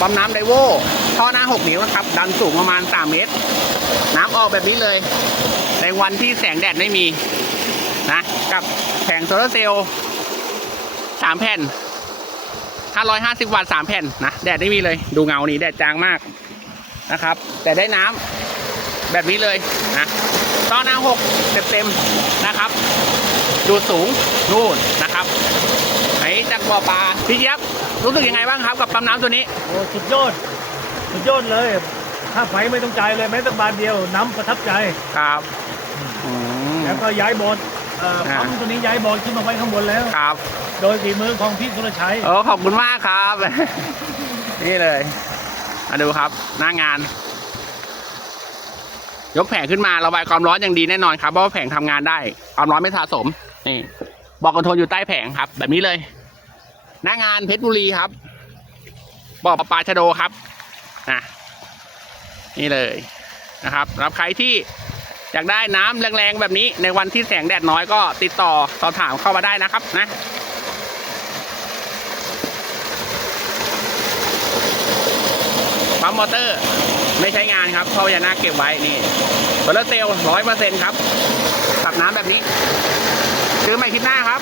ปั๊มน้ำไดโวท่อหน้า 6 นิ้วนะครับ ดันสูงประมาณ 3 เมตร น้ำออกแบบนี้เลย ในวันที่แสงแดดไม่มีนะ กับแผงโซลาร์เซลล์3แผ่น 550 วัตต์ 3 แผ่นนะ แดดไม่มีเลย ดูเงานี่แดดจางมากนะครับ แต่ได้น้ำแบบนี้เลยนะท่อหน้า 6 เต็มๆนะครับดูสูงนู่นนะครับไหนจากบ่อปลาพี่เจี๊ยบ รู้สึกยังไงบ้างครับกับปั๊มน้ำตัวนี้ โอ้สุดยอด สุดยอดเลย ถ้าไฟไม่ต้องจ่ายเลยแม้แต่บาทเดียวน้ำประทับใจ ครับอืมแล้วก็ย้ายบอลเอ่ออ่าปั๊มตัวนี้ย้ายบอลขึ้นมาไว้ข้างบนแล้ว ครับ โดยฝีมือของพี่สุรชัย โอ้ขอบคุณมากครับ นี่เลย มาดูครับ หน้างาน ยกแผงขึ้นมาระบายความร้อนอย่างดีแน่นอนครับเพราะว่าแผงทำงานได้ ความร้อนไม่สะสม นี่ บอกคอนโทรลอยู่ใต้แผงครับ แบบนี้เลย หน้างานเพชรบุรีครับบ่อกปลาชะโดครับอะนี่เลยนะครับรับใครที่อยากได้น้ำแรงๆแบบนี้ในวันที่แสงแดดน้อยก็ติดต่อสอบถามเข้ามาได้นะครับนะปั๊มมอเตอร์ไม่ใช้งานครับเพราะพญานาเก็บไว้นี่โซลาร์เซลล์ร้อยเปอร์เซ็นต์ครับตัดน้ำแบบนี้เจอใหม่คลิปหน้าครับ